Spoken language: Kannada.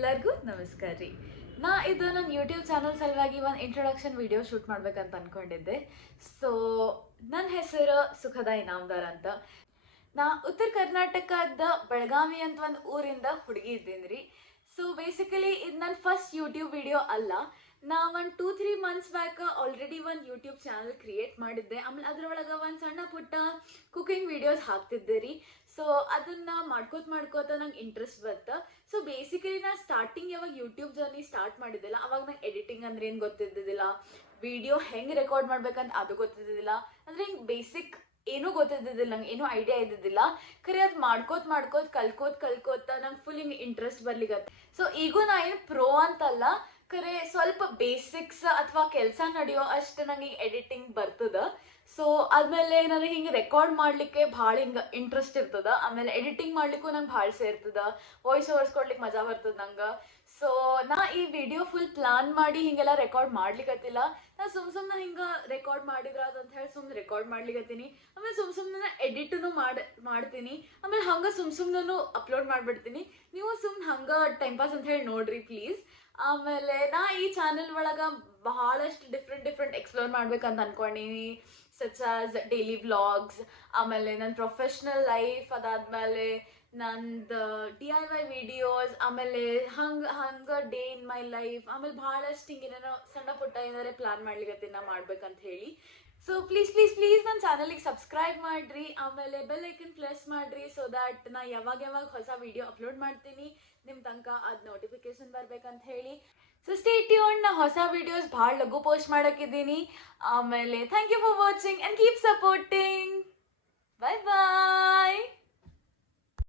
ಎಲ್ಲರಿಗೂ ನಮಸ್ಕಾರ ರೀ. ಇದು ನನ್ನ ಯೂಟ್ಯೂಬ್ ಚಾನಲ್ ಸಲುವಾಗಿ ಒಂದು ಇಂಟ್ರೊಡಕ್ಷನ್ ವಿಡಿಯೋ ಶೂಟ್ ಮಾಡ್ಬೇಕಂತ ಅನ್ಕೊಂಡಿದ್ದೆ. ಸೊ ನನ್ನ ಹೆಸರು ಸುಖದ ಇನಾಮದಾರ್ ಅಂತ. ನಾ ಉತ್ತರ ಕರ್ನಾಟಕದ ಬೆಳಗಾವಿ ಅಂತ ಒಂದು ಊರಿಂದ ಹುಡುಗಿ ಇದ್ದೀನಿ ರೀ. ಸೊ ಬೇಸಿಕಲಿ ಇದು ನನ್ನ ಫಸ್ಟ್ ಯೂಟ್ಯೂಬ್ ವಿಡಿಯೋ ಅಲ್ಲ. ನಾ ಒಂದು 2-3 ಮಂತ್ಸ್ ಬ್ಯಾಕ್ ಆಲ್ರೆಡಿ ಒಂದು ಯೂಟ್ಯೂಬ್ ಚಾನಲ್ ಕ್ರಿಯೇಟ್ ಮಾಡಿದ್ದೆ. ಆಮೇಲೆ ಅದರೊಳಗೆ ಒಂದು ಸಣ್ಣ ಪುಟ್ಟ ಕುಕಿಂಗ್ ವಿಡಿಯೋಸ್ ಹಾಕ್ತಿದ್ದೆ ರೀ. ಸೊ ಅದನ್ನ ಮಾಡ್ಕೋತ ನಂಗೆ ಇಂಟ್ರೆಸ್ಟ್ ಬಂತು. ಸೊ ಬೇಸಿಕಲಿ ನಾ ಸ್ಟಾರ್ಟಿಂಗ್ ಯಾವಾಗ ಯೂಟ್ಯೂಬ್ ಜರ್ನಿ ಸ್ಟಾರ್ಟ್ ಮಾಡಿದ್ದಿಲ್ಲ ಅವಾಗ ನಂಗೆ ಎಡಿಟಿಂಗ್ ಅಂದ್ರೆ ಏನು ಗೊತ್ತಿದ್ದಿದ್ದಿಲ್ಲ, ವಿಡಿಯೋ ಹೆಂಗೆ ರೆಕಾರ್ಡ್ ಮಾಡ್ಬೇಕಂತ ಅದು ಗೊತ್ತಿದ್ದಿಲ್ಲ. ಅಂದ್ರೆ ಹಿಂಗೆ ಬೇಸಿಕ್ ಏನೂ ಗೊತ್ತಿದ್ದಿದ್ದಿಲ್ಲ, ನಂಗೆ ಏನೂ ಐಡಿಯಾ ಇದ್ದಿದ್ದಿಲ್ಲ. ಖರೆ ಅದು ಮಾಡ್ಕೋತ ಕಲ್ಕೋತ ನಂಗೆ ಫುಲ್ ಹಿಂಗೆ ಇಂಟ್ರೆಸ್ಟ್ ಬರ್ಲಿಗತ್ತೆ. ಸೊ ಈಗೂ ನಾ ಏನು ಪ್ರೋ ಅಂತಲ್ಲ, ಖರೆ ಸ್ವಲ್ಪ ಬೇಸಿಕ್ಸ್ ಅಥವಾ ಕೆಲಸ ನಡೆಯೋ ಅಷ್ಟು ನಂಗೆ ಎಡಿಟಿಂಗ್ ಬರ್ತದ. ಸೊ ಆದ್ಮೇಲೆ ನನಗೆ ಹಿಂಗೆ ರೆಕಾರ್ಡ್ ಮಾಡ್ಲಿಕ್ಕೆ ಭಾಳ ಹಿಂಗೆ ಇಂಟ್ರೆಸ್ಟ್ ಇರ್ತದ. ಆಮೇಲೆ ಎಡಿಟಿಂಗ್ ಮಾಡ್ಲಿಕ್ಕೂ ನಂಗೆ ಭಾಳ ಸೇರ್ತದ. ವಾಯ್ಸ್ ಓವರ್ಸ್ ಕೊಡ್ಲಿಕ್ಕೆ ಮಜಾ ಬರ್ತದ ನಂಗೆ. ಸೊ ನಾ ಈ ವಿಡಿಯೋ ಫುಲ್ ಪ್ಲಾನ್ ಮಾಡಿ ಹಿಂಗೆಲ್ಲ ರೆಕಾರ್ಡ್ ಮಾಡ್ಲಿಕ್ಕತ್ತಿಲ್ಲ. ನಾ ಸುಮ್ಮನೆ ಹಿಂಗೆ ರೆಕಾರ್ಡ್ ಮಾಡಿದ್ರ ಅಂತ ಹೇಳಿ ಸುಮ್ಮನೆ ರೆಕಾರ್ಡ್ ಮಾಡ್ಲಿಕ್ಕತ್ತೀನಿ. ಆಮೇಲೆ ಸುಮ್ಮನೆ ಎಡಿಟೂ ಮಾಡ್ತೀನಿ. ಆಮೇಲೆ ಹಂಗೆ ಸುಮ್ಮನೆ ಅಪ್ಲೋಡ್ ಮಾಡಿಬಿಡ್ತೀನಿ. ನೀವು ಸುಮ್ಮನೆ ಹಂಗೆ ಟೈಮ್ ಪಾಸ್ ಅಂತ ಹೇಳಿ ನೋಡ್ರಿ ಪ್ಲೀಸ್. ಆಮೇಲೆ ನಾ ಈ ಚಾನೆಲ್ ಒಳಗೆ ಬಹಳಷ್ಟು ಡಿಫ್ರೆಂಟ್ ಎಕ್ಸ್ಪ್ಲೋರ್ ಮಾಡ್ಬೇಕಂತ ಅನ್ಕೊಂಡೀನಿ. ಸಚ್ ಆಸ್ ಡೈಲಿ ವ್ಲಾಗ್ಸ್, ಆಮೇಲೆ ನನ್ನ ಪ್ರೊಫೆಷ್ನಲ್ ಲೈಫ್, ಅದಾದ್ಮೇಲೆ ನಂದು DIY ವಿಡಿಯೋಸ್, ಆಮೇಲೆ ಹಂಗೆ ಡೇ ಇನ್ ಮೈ ಲೈಫ್, ಆಮೇಲೆ ಭಾಳಷ್ಟು ಹಿಂಗೇನೇನೋ ಸಣ್ಣ ಪುಟ್ಟ ಏನಾರೇ ಪ್ಲಾನ್ ಮಾಡ್ಲಿಕ್ಕೆ ನಾ ಮಾಡ್ಬೇಕಂತ ಹೇಳಿ. ಸೊ ಪ್ಲೀಸ್ ನನ್ನ ಚಾನಲಿಗೆ ಸಬ್ಸ್ಕ್ರೈಬ್ ಮಾಡಿರಿ. ಆಮೇಲೆ ಬೆಲ್ ಐಕನ್ ಪ್ರೆಸ್ ಮಾಡಿರಿ. ಸೊ ದ್ಯಾಟ್ ನಾ ಯಾವಾಗ ಹೊಸ ವಿಡಿಯೋ ಅಪ್ಲೋಡ್ ಮಾಡ್ತೀನಿ ನಿಮ್ಮ ತನಕ ಅದು ನೋಟಿಫಿಕೇಶನ್ ಬರ್ಬೇಕಂತ ಹೇಳಿ. So stay tuned. ನಾ ಹೊಸ ವಿಡಿಯೋಸ್ ಭಾಳ ಲಘು ಪೋಸ್ಟ್ ಮಾಡಕ್ಕಿದ್ದೀನಿ. ಆಮೇಲೆ thank you for watching and keep supporting. Bye.